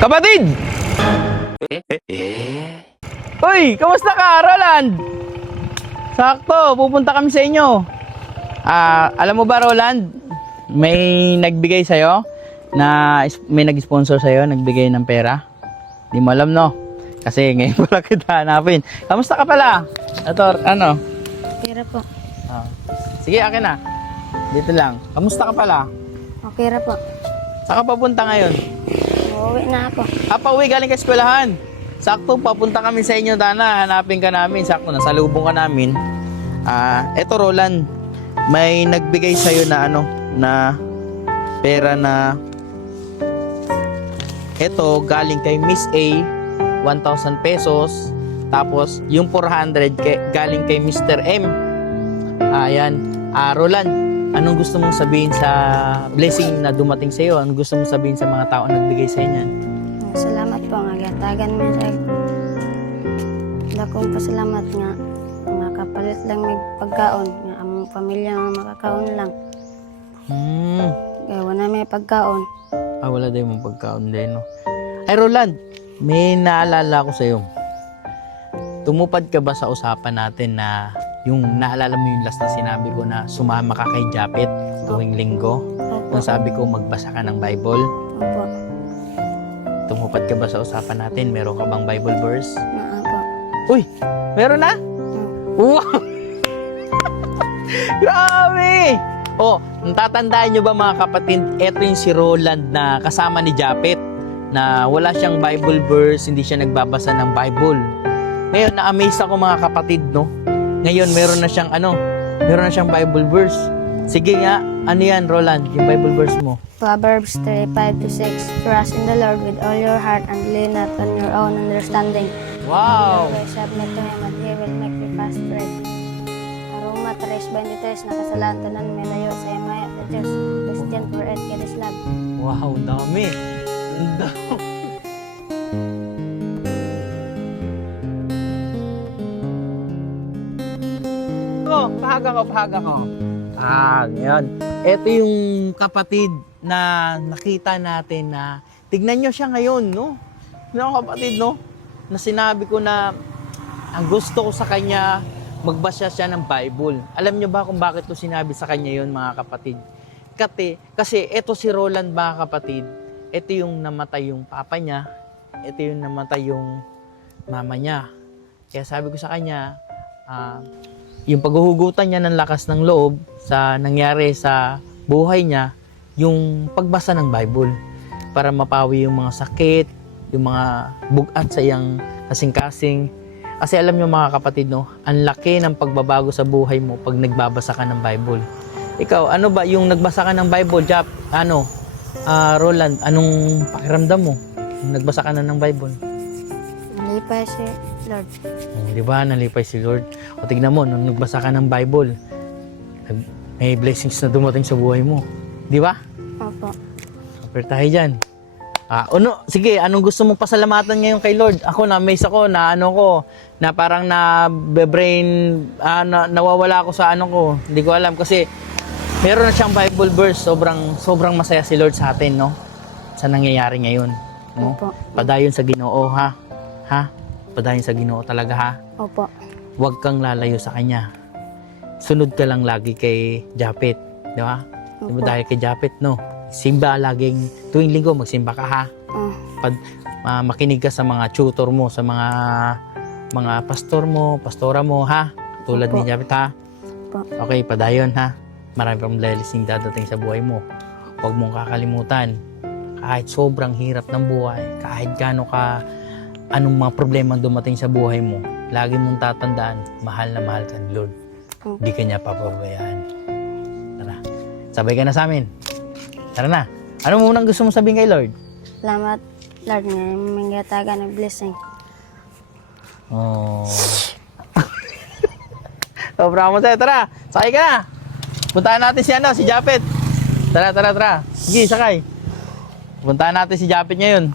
Kapatid! Uy, kamusta ka, Roland? Sakto, pupunta kami sa inyo. Alam mo ba, Roland? May nagbigay sa'yo na may nag-sponsor sa'yo, nagbigay ng pera. Di mo alam, no? Kasi ngayon pala kita hanapin. Kamusta ka pala? Ito, ano? Okay po. Sige, akin na. Dito lang. Kamusta ka pala? Okay po. Saan ka papunta ngayon? Uuwi na ako. Pauwi galing ka eskwelahan. Sakto, papunta kami sa inyo, Dana. Hanapin ka namin. Sakto, nasalubong ka namin. Eto, Roland. May nagbigay sa'yo na ano, na pera na eto, galing kay Miss A, 1,000 pesos. Tapos, yung 400 galing kay Mr. M. Ayan. Roland, anong gusto mong sabihin sa blessing na dumating sa iyo? Anong gusto mong sabihin sa mga tao na nagbigay sa inyo? Salamat po nga gatagan mo sa dakong pasalamat nga kapalit lang may pagkaon nga among pamilya nga makakaon lang. Kaya wala may pagkaon. Wala din mong pagkaon din, no? Ay, Roland, may naalala ko sa iyo. Tumupad ka ba sa usapan natin na yung naalala mo yung last na sinabi ko na sumama ka kay Japet tuwing linggo? Opo. Kung sabi ko magbasa ka ng Bible. Opo. Tumupad ka ba sa usapan natin? Meron ka bang Bible verse? Opo. Uy! Meron na? Wow! Grabe! Natatandaan nyo ba mga kapatid, eto yung si Roland na kasama ni Japet na wala siyang Bible verse, hindi siya nagbabasa ng Bible. Ngayon, na-amaze ako mga kapatid, no? Ngayon, meron na siyang Bible verse. Sige nga, ano yan, Roland, yung Bible verse mo? Proverbs 3:5-6. Trust in the Lord with all your heart and lean not on your own understanding. Wow! Always submit to Him and He will make you fast straight. Aroma 3:23. Nakasalaan tanan may layo sa imaya the Diyos. Christian for it, God is love. Wow, dami! Ang dami! Pahaga ko. Ngayon. Ito yung kapatid na nakita natin na tignan nyo siya ngayon, no? Yung kapatid, no? Na sinabi ko na ang gusto ko sa kanya, magbasa siya ng Bible. Alam nyo ba kung bakit ko sinabi sa kanya yon mga kapatid? Kasi ito si Roland, mga kapatid, ito yung namatay yung papa niya, ito yung namatay yung mama niya. Kaya sabi ko sa kanya, yung paghuhugutan niya ng lakas ng loob sa nangyari sa buhay niya, yung pagbasa ng Bible para mapawi yung mga sakit, yung mga bugat sa iyang kasing-kasing. Kasi alam niyo mga kapatid, no, ang laki ng pagbabago sa buhay mo pag nagbabasa ka ng Bible. Ikaw, ano ba yung nagbasa ka ng Bible, Jap? Roland, anong pakiramdam mo? Nagbasa ka na ng Bible? Nalipay si Lord. Di ba? Nalipay si Lord. O tignan mo, nung nagbasa ka ng Bible, may blessings na dumating sa buhay mo. Di ba? Opo. Kapir tayo dyan. Sige, anong gusto mong pasalamatan ngayon kay Lord? Ako, na-amaze ako, na parang nawawala ako sa ko. Hindi ko alam kasi meron na siyang Bible verse. Sobrang masaya si Lord sa atin, no? Sa nangyayari ngayon. No? Opo. Padayon sa Ginoo, ha? Ha? Padayon sa Ginoo talaga, ha? Opo. Huwag kang lalayo sa Kanya. Sunod ka lang lagi kay Japet. Di ba? Di ba Opo. dahil kay Japet, no? Simba laging, tuwing linggo, magsimba ka, ha? Makinig ka sa mga tutor mo, sa mga pastor mo, pastora mo, ha? Tulad Opo. ni Japet, ha? Opo. Okay, padayon, ha? Marami pang blessing dadating sa buhay mo. Huwag mong kakalimutan. Kahit sobrang hirap ng buhay, kahit gaano ka, anong mga problema dumating sa buhay mo, lagi mong tatandaan, mahal na mahal ka ni Lord. Hindi ka niya papabayaan. Tara, sabay ka na sa amin. Tara na. Ano mo munang gusto mong sabihin kay Lord? Salamat, Lord, nga may gatagan ng blessing. Sobrang mo sa'yo. Tara, sakay ka na. Puntahan natin si Japet. Tara. Sige, sakay. Puntahan natin si Japet ngayon.